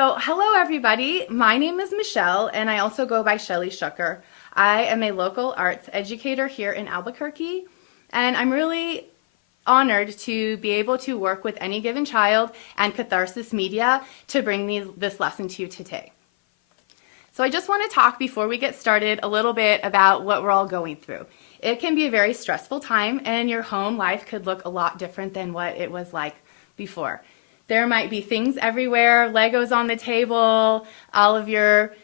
So hello everybody, my name is Michelle and I also go by Shelly Shucker. I am a local arts educator here in Albuquerque and I'm really honored to be able to work with Any Given Child and Catharsis Media to bring this lesson to you today. So I just want to talk before we get started a little bit about what we're all going through. It can be a very stressful time and your home life could look a lot different than what it was like before. There might be things everywhere, Legos on the table, all of your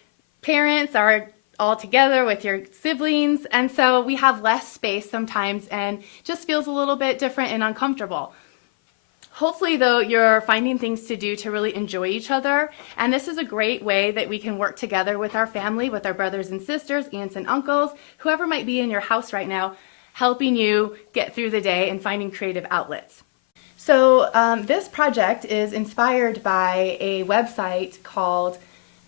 parents are all together with your siblings, and so we have less space sometimes and just feels a little bit different and uncomfortable. Hopefully though, you're finding things to do to really enjoy each other, and this is a great way that we can work together with our family, with our brothers and sisters, aunts and uncles, whoever might be in your house right now, helping you get through the day and finding creative outlets. So this project is inspired by a website called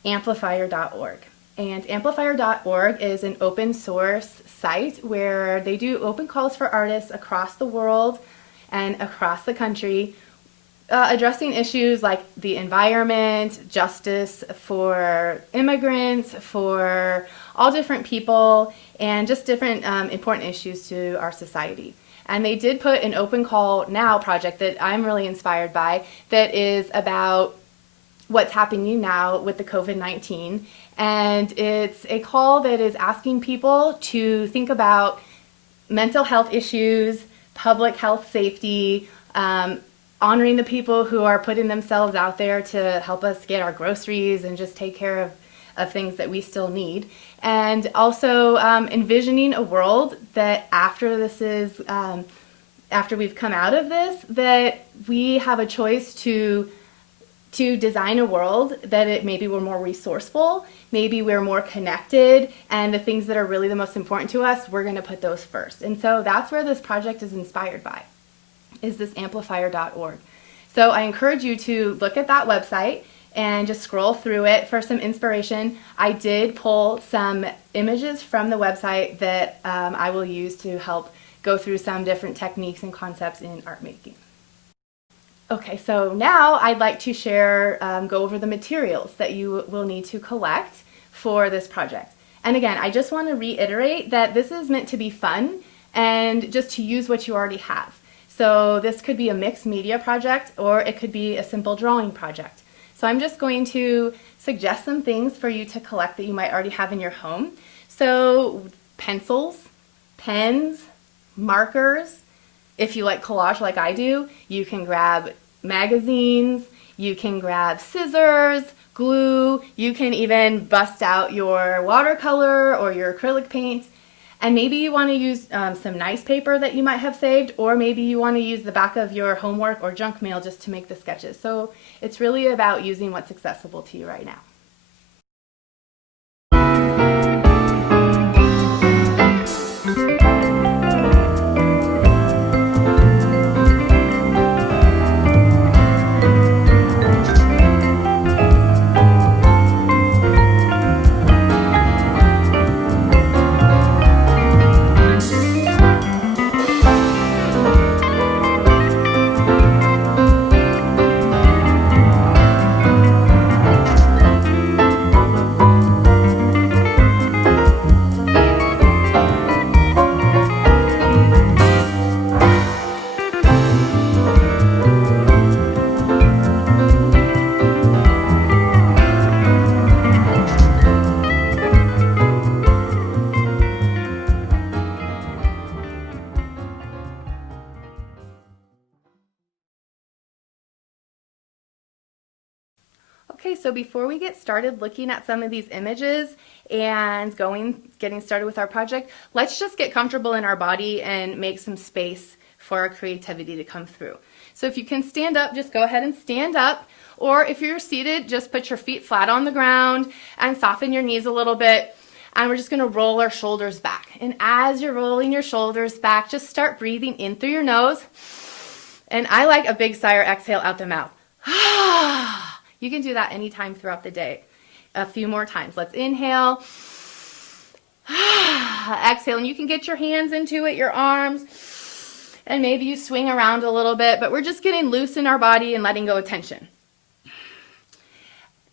amplifier.org. And amplifier.org is an open source site where they do open calls for artists across the world and across the country, addressing issues like the environment, justice for immigrants, for all different people, and just different important issues to our society. And they did put an Open Call Now project that I'm really inspired by that is about what's happening now with the COVID-19. And it's a call that is asking people to think about mental health issues, public health safety, honoring the people who are putting themselves out there to help us get our groceries and just take care of things that we still need, and also envisioning a world that after we've come out of this, that we have a choice to design a world that maybe we're more resourceful, maybe we're more connected, and the things that are really the most important to us, we're going to put those first. And so that's where this project is inspired by, is this amplifier.org. So I encourage you to look at that website and just scroll through it for some inspiration. I did pull some images from the website that I will use to help go through some different techniques and concepts in art making. Okay, so now I'd like to share, go over the materials that you will need to collect for this project. And again, I just want to reiterate that this is meant to be fun and just to use what you already have. So this could be a mixed media project or it could be a simple drawing project. So I'm just going to suggest some things for you to collect that you might already have in your home. So pencils, pens, markers. If you like collage like I do, you can grab magazines, you can grab scissors, glue, you can even bust out your watercolor or your acrylic paint. And maybe you want to use some nice paper that you might have saved, or maybe you want to use the back of your homework or junk mail just to make the sketches. So it's really about using what's accessible to you right now. Okay, so before we get started looking at some of these images and getting started with our project, let's just get comfortable in our body and make some space for our creativity to come through. So if you can stand up, just go ahead and stand up, or if you're seated, just put your feet flat on the ground and soften your knees a little bit, and we're just going to roll our shoulders back. And as you're rolling your shoulders back, just start breathing in through your nose, and I like a big sigh or exhale out the mouth. You can do that anytime throughout the day. A few more times. Let's inhale. Exhale. And you can get your hands into it, your arms. And maybe you swing around a little bit. But we're just getting loose in our body and letting go of tension.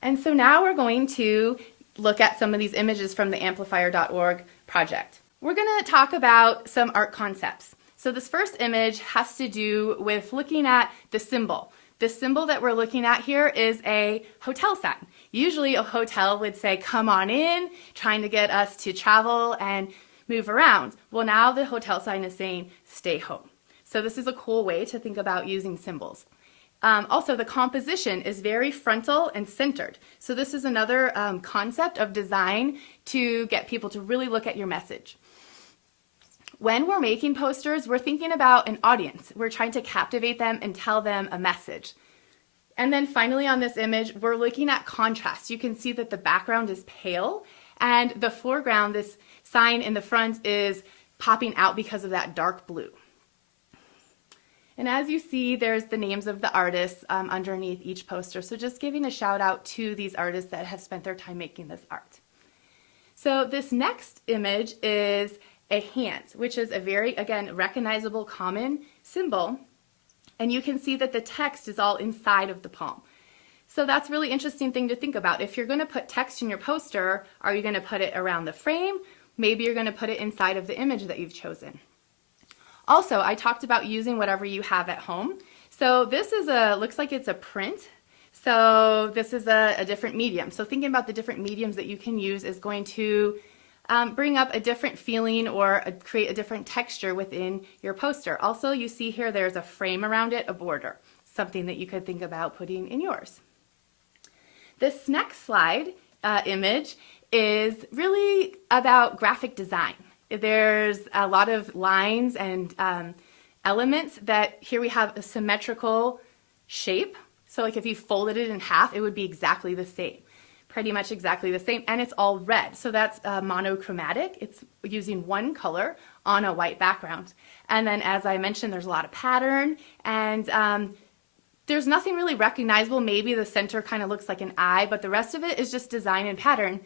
And so now we're going to look at some of these images from the amplifier.org project. We're going to talk about some art concepts. So this first image has to do with looking at the symbol. The symbol that we're looking at here is a hotel sign. Usually a hotel would say, come on in, trying to get us to travel and move around. Well, now the hotel sign is saying, stay home. So this is a cool way to think about using symbols. Also, the composition is very frontal and centered. So this is another concept of design to get people to really look at your message. When we're making posters, we're thinking about an audience. We're trying to captivate them and tell them a message. And then finally on this image, we're looking at contrast. You can see that the background is pale and the foreground, this sign in the front, is popping out because of that dark blue. And as you see, there's the names of the artists underneath each poster. So just giving a shout out to these artists that have spent their time making this art. So this next image is a hand, which is a very, again, recognizable common symbol. And you can see that the text is all inside of the palm. So that's a really interesting thing to think about. If you're going to put text in your poster, are you going to put it around the frame? Maybe you're going to put it inside of the image that you've chosen. Also, I talked about using whatever you have at home. So this is looks like it's a print. So this is a different medium. So thinking about the different mediums that you can use is going to bring up a different feeling or create a different texture within your poster. Also, you see here there's a frame around it, a border, something that you could think about putting in yours. This next slide image is really about graphic design. There's a lot of lines and elements that here we have a symmetrical shape. So like if you folded it in half, it would be exactly the same. Pretty much exactly the same, and it's all red. So that's monochromatic. It's using one color on a white background. And then as I mentioned, there's a lot of pattern, and there's nothing really recognizable. Maybe the center kind of looks like an eye, but the rest of it is just design and pattern.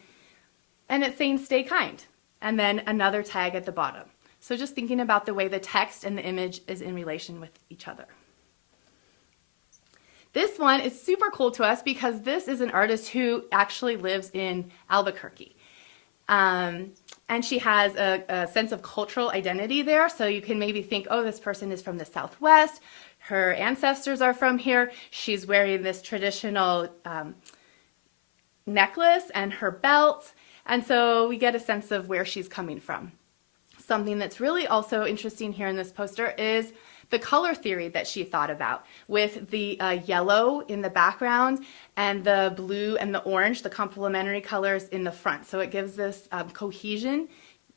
And it's saying stay kind. And then another tag at the bottom. So just thinking about the way the text and the image is in relation with each other. This one is super cool to us because this is an artist who actually lives in Albuquerque. And she has a sense of cultural identity there. So you can maybe think, oh, this person is from the Southwest. Her ancestors are from here. She's wearing this traditional necklace and her belt. And so we get a sense of where she's coming from. Something that's really also interesting here in this poster is the color theory that she thought about, with the yellow in the background and the blue and the orange, the complementary colors in the front. So it gives this cohesion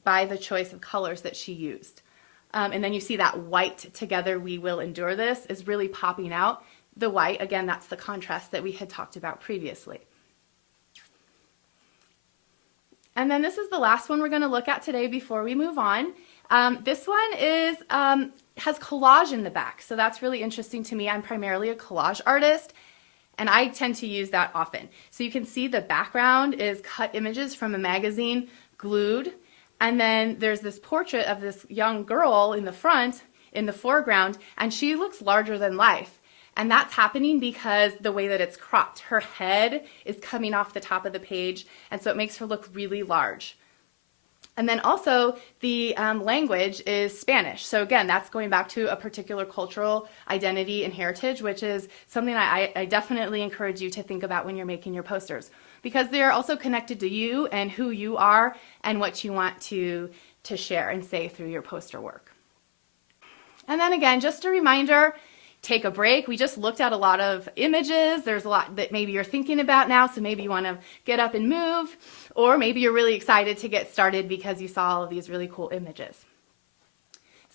by the choice of colors that she used. And then you see that white, together we will endure this, is really popping out. The white, again, that's the contrast that we had talked about previously. And then this is the last one we're going to look at today before we move on. This one is has collage in the back, so that's really interesting to me. I'm primarily a collage artist, and I tend to use that often. So you can see the background is cut images from a magazine glued, and then there's this portrait of this young girl in the front, in the foreground, and she looks larger than life. And that's happening because the way that it's cropped. Her head is coming off the top of the page, and so it makes her look really large. And then also the language is Spanish. So again, that's going back to a particular cultural identity and heritage, which is something I definitely encourage you to think about when you're making your posters, because they're also connected to you and who you are and what you want to share and say through your poster work. And then again, just a reminder, take a break. We just looked at a lot of images. There's a lot that maybe you're thinking about now, so maybe you want to get up and move, or maybe you're really excited to get started because you saw all of these really cool images.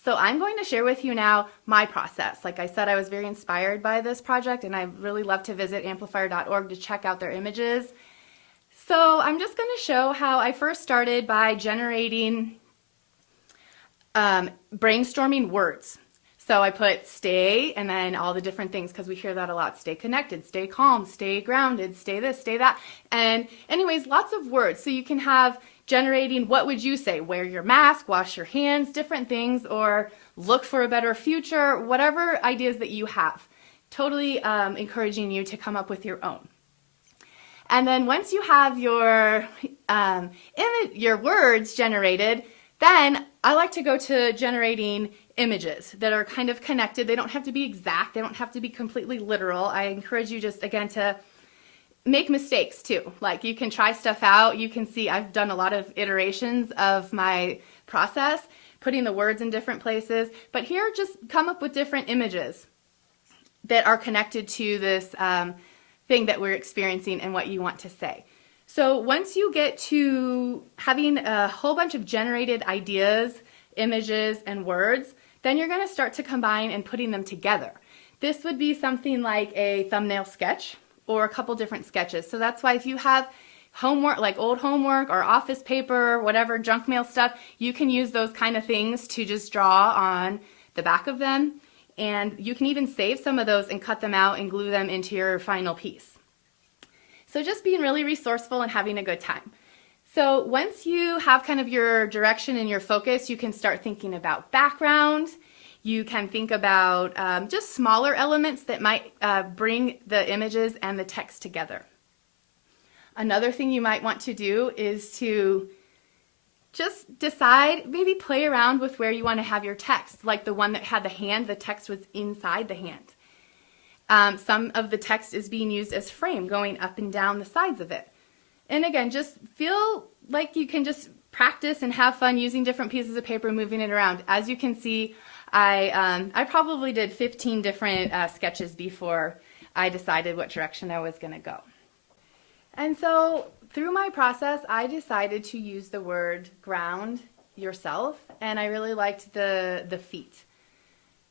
So I'm going to share with you now my process. Like I said, I was very inspired by this project, and I really love to visit amplifier.org to check out their images. So I'm just going to show how I first started by generating, brainstorming words. So I put stay and then all the different things, because we hear that a lot. Stay connected, stay calm, stay grounded, stay this, stay that. And anyways, lots of words. So you can have generating, what would you say? Wear your mask, wash your hands, different things, or look for a better future, whatever ideas that you have. Totally encouraging you to come up with your own. And then once you have your your words generated, then I like to go to generating images that are kind of connected. They don't have to be exact. They don't have to be completely literal. I encourage you just, again, to make mistakes too. Like, you can try stuff out. You can see I've done a lot of iterations of my process, putting the words in different places. But here, just come up with different images that are connected to this thing that we're experiencing and what you want to say. So once you get to having a whole bunch of generated ideas, images, and words, then you're going to start to combine and putting them together. This would be something like a thumbnail sketch or a couple different sketches. So that's why if you have homework, like old homework or office paper, whatever, junk mail stuff, you can use those kind of things to just draw on the back of them. And you can even save some of those and cut them out and glue them into your final piece. So just being really resourceful and having a good time. So once you have kind of your direction and your focus, you can start thinking about background. You can think about just smaller elements that might bring the images and the text together. Another thing you might want to do is to just decide, maybe play around with where you want to have your text. Like the one that had the hand, the text was inside the hand. Some of the text is being used as frame, going up and down the sides of it. And again, just feel like you can just practice and have fun using different pieces of paper, moving it around. As you can see, I probably did 15 different sketches before I decided what direction I was going to go. And so through my process, I decided to use the word ground yourself, and I really liked the feet.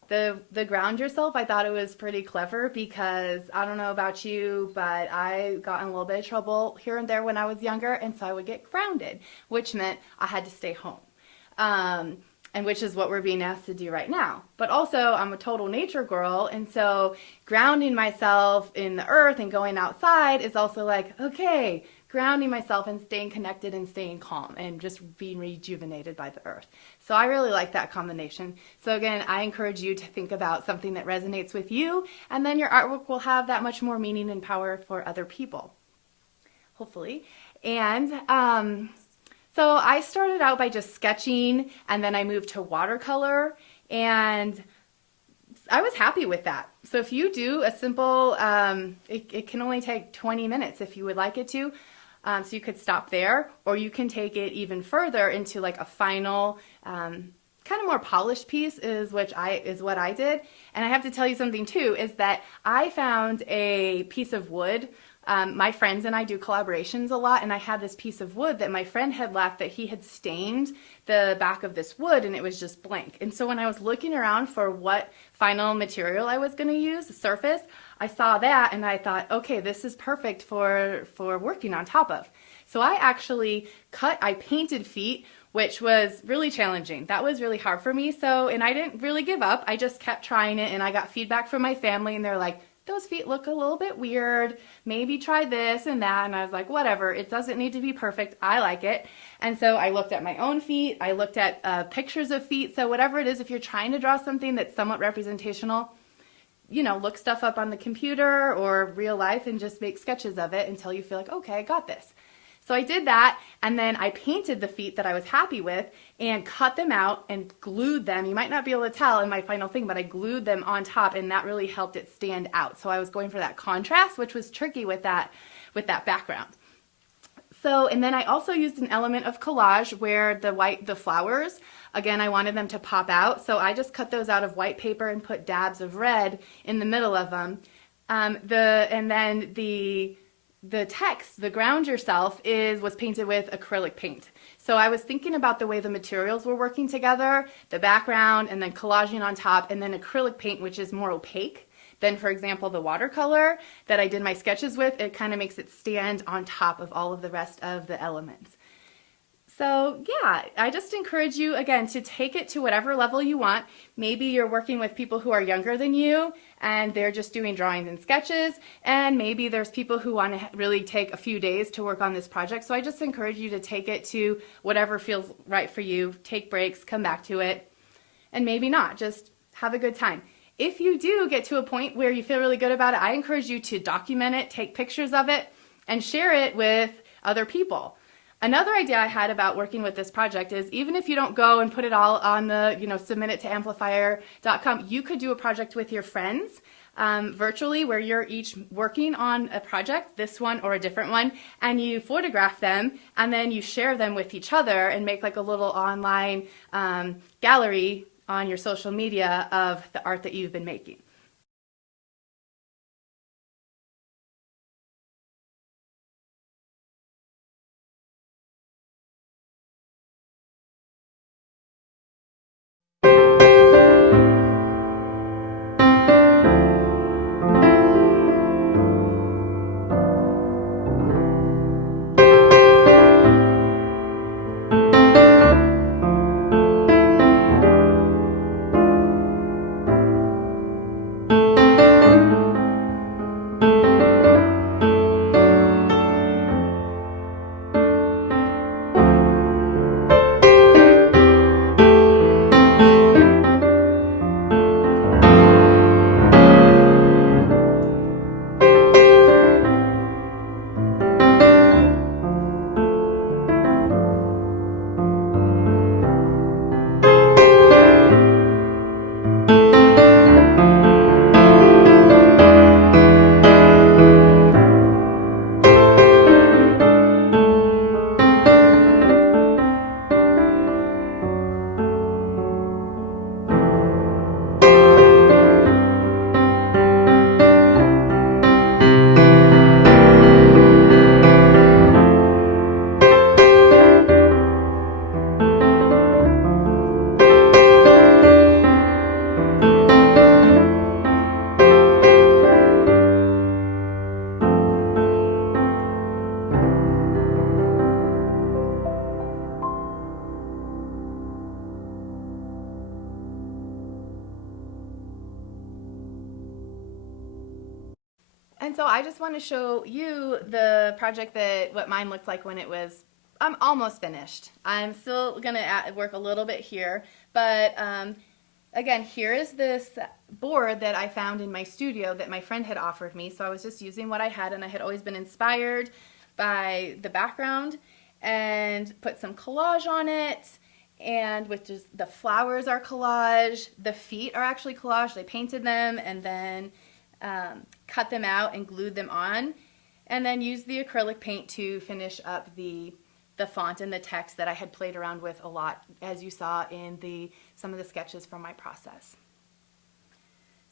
The ground yourself, I thought it was pretty clever because I don't know about you, but I got in a little bit of trouble here and there when I was younger, and so I would get grounded, which meant I had to stay home, and which is what we're being asked to do right now. But also, I'm a total nature girl, and so grounding myself in the earth and going outside is also like, okay, grounding myself and staying connected and staying calm and just being rejuvenated by the earth. So I really like that combination. So again, I encourage you to think about something that resonates with you, and then your artwork will have that much more meaning and power for other people, hopefully. And so I started out by just sketching, and then I moved to watercolor, and I was happy with that. So if you do a simple, it can only take 20 minutes if you would like it to. So you could stop there, or you can take it even further into like a final, kind of more polished piece is what I did. And I have to tell you something too, is that I found a piece of wood. My friends and I do collaborations a lot, and I had this piece of wood that my friend had left that he had stained the back of this wood, and it was just blank. And so when I was looking around for what final material I was going to use, the surface, I saw that and I thought, okay, this is perfect for working on top of. So I actually I painted feet, which was really challenging. That was really hard for me. And I didn't really give up. I just kept trying it, and I got feedback from my family, and they're like, those feet look a little bit weird. Maybe try this and that. And I was like, whatever. It doesn't need to be perfect. I like it. And so I looked at my own feet. I looked at pictures of feet. So whatever it is, if you're trying to draw something that's somewhat representational, look stuff up on the computer or real life and just make sketches of it until you feel like, okay, I got this. So I did that, and then I painted the feet that I was happy with and cut them out and glued them. You might not be able to tell in my final thing, but I glued them on top, and that really helped it stand out. So I was going for that contrast, which was tricky with that background. So, and then I also used an element of collage where the flowers, again, I wanted them to pop out. So I just cut those out of white paper and put dabs of red in the middle of them. And then the text, the ground yourself, was painted with acrylic paint. So I was thinking about the way the materials were working together, the background, and then collaging on top, and then acrylic paint, which is more opaque than, for example, the watercolor that I did my sketches with. It kind of makes it stand on top of all of the rest of the elements. So yeah, I just encourage you, again, to take it to whatever level you want. Maybe you're working with people who are younger than you and they're just doing drawings and sketches, and maybe there's people who want to really take a few days to work on this project. So I just encourage you to take it to whatever feels right for you. Take breaks, come back to it, and maybe not. Just have a good time. If you do get to a point where you feel really good about it, I encourage you to document it, take pictures of it, and share it with other people. Another idea I had about working with this project is even if you don't go and put it all on the, submit it to amplifier.com, you could do a project with your friends virtually where you're each working on a project, this one or a different one, and you photograph them and then you share them with each other and make like a little online gallery on your social media of the art that you've been making. And so I just want to show you the project what mine looked like when it was, I'm almost finished. I'm still going to work a little bit here, but again, here is this board that I found in my studio that my friend had offered me. So I was just using what I had, and I had always been inspired by the background and put some collage on it. And with just the flowers are collage, the feet are actually collage. They painted them and then cut them out and glued them on, and then used the acrylic paint to finish up the font and the text that I had played around with a lot, as you saw in some of the sketches from my process.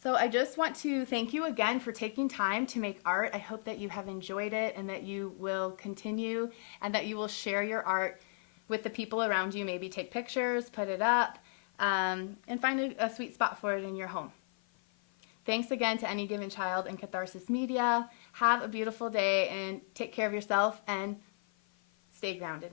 So I just want to thank you again for taking time to make art. I hope that you have enjoyed it and that you will continue and that you will share your art with the people around you. Maybe take pictures, put it up, and find a sweet spot for it in your home. Thanks again to Any Given Child and Catharsis Media. Have a beautiful day and take care of yourself and stay grounded.